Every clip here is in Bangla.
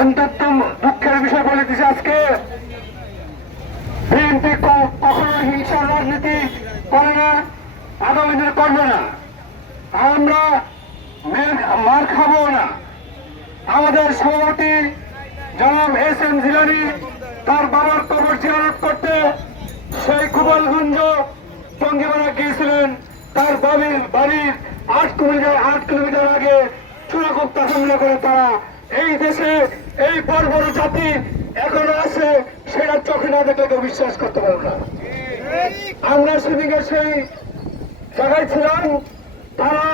অন্তত দুঃখের বিষয় বলে দিছে আজকে। বিএনপি কখনো হিংসার রাজনীতি করে না আগামী দিনে করবে না। আমরা মার খাব না। আমাদের সভাপতি জনাব এস এম জিলানি তার বাবার কবর জিয়ারত করতে সেই কুবলগঞ্জ টঙ্গিমারা গিয়েছিলেন। তার বাড়ির আট কিলোমিটার আট কিলোমিটার আগে চূড়াগুপ্তা হামলা করে তারা। এই দেশে এই বড় বড় জাতি এখনও আছে সেটা চোখে না দেখে কেউ বিশ্বাস করতে পারব না। আমরা সেদিকে সেই জায়গায় ছিলাম, তারা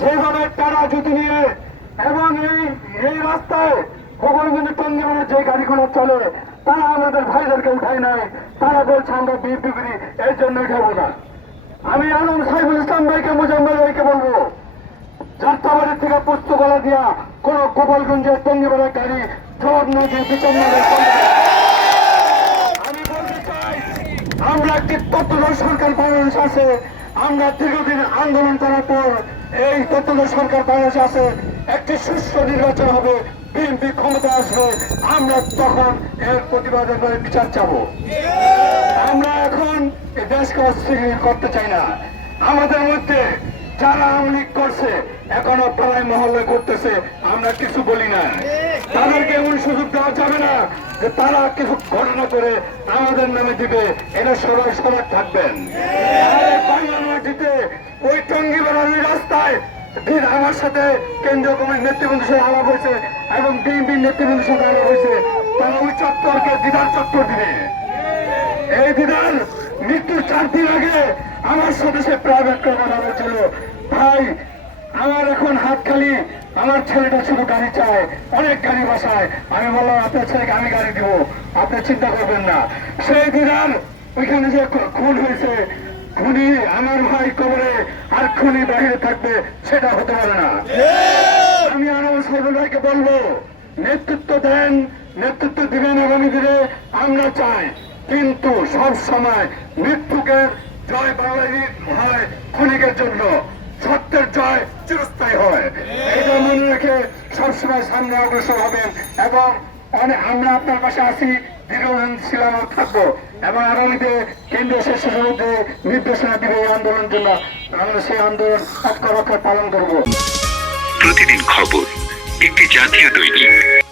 যেভাবে তারা জুতি নিয়ে এবং এই এই রাস্তায় গোপালগঞ্জ টঙ্গিমানের যে গাড়িগুলো চলে, তারা আমাদের ভাইদেরকে উঠায় নাই। তারা বলছে, আমরা করি এই জন্য উঠাবো না। আমি আলম সাহেবুল ইসলাম ভাইকে, মুজাম্মেল ভাইকে বলব পুস্তকলা দিয়া কোন গোপালগঞ্জের টঙ্গিমানের গাড়ি জবাব না দিয়ে আমরা একটি সরকার বাংলাদেশ আছে। আমরা দীর্ঘদিন আন্দোলন করার পর এই সরকার বাংলাদেশ আছে। একটি নির্বাচন হবে, বিএনপি ক্ষমতা আসবে, আমরা তখন এর প্রতিবাদের বিচার চাবো। আমরা এখন দেশকে করতে চাই না। আমাদের মধ্যে যারা আওয়ামী লীগ করছে, এখনও পাড়ায় মহল্লা করতেছে, আমরা কিছু বলি না। তাদেরকে এমন সুযোগ দেওয়া যাবে না যে তারা কিছু ঘটনা করে আমাদের নামে দিবে, এটা সবাই সজাগ থাকবেন। ওই টঙ্গি বেড়ানোর রাস্তায় আমার সাথে কেন্দ্রীয় কমিটির নেতৃবৃন্দের সাথে আলাপ হয়েছে এবং বিএনপির নেতৃবৃন্দের সাথে আলাপ হয়েছে। তারা ওই চত্বরকে দিদার চত্বর দিবে। এই বিধান মৃত্যুর চার দিন আগে আমার সাথে সে প্রাইভেট করে কথা বলছিল ভাই আমার এখন হাত খালি, আমার ছেলেটা শুধু গাড়ি চায়, অনেক গাড়ি বাসায়। আমি বললাম, আপনার ছেলেকে আমি গাড়ি দিব। আপনি চিন্তা করবেন না। সেই বিধান ওইখানে যে খুন হয়েছে, খুনি আমার ভাই কবরে আর খুনি বাহিরে থাকবে, সেটা হতে পারে না। আমি আনন্দ সাহেবুল ভাইকে বলব, নেতৃত্ব দেন, নেতৃত্ব দিবেন আগামী দিনে, আমরা চাই। কিন্তু সব সময় মৃত্যুকে জয় বাঙালি হয় ক্ষণিকের জন্য। সত্যের জয় চিরস্থায়ী হয়। এটা মনে রেখে সবসময় সামনে অগ্রসর হবেন এবং অনেক আমরা আপনার পাশে আছি দীর্ঘদিন থাকব। এবং আগামীতে কেন্দ্রীয় মধ্যে নির্দেশনা দিবে এই আন্দোলনের জন্য। আমরা সেই আন্দোলন অক্ষর পালন করব। প্রতিদিন খবর, একটি জাতীয় দৈনিক।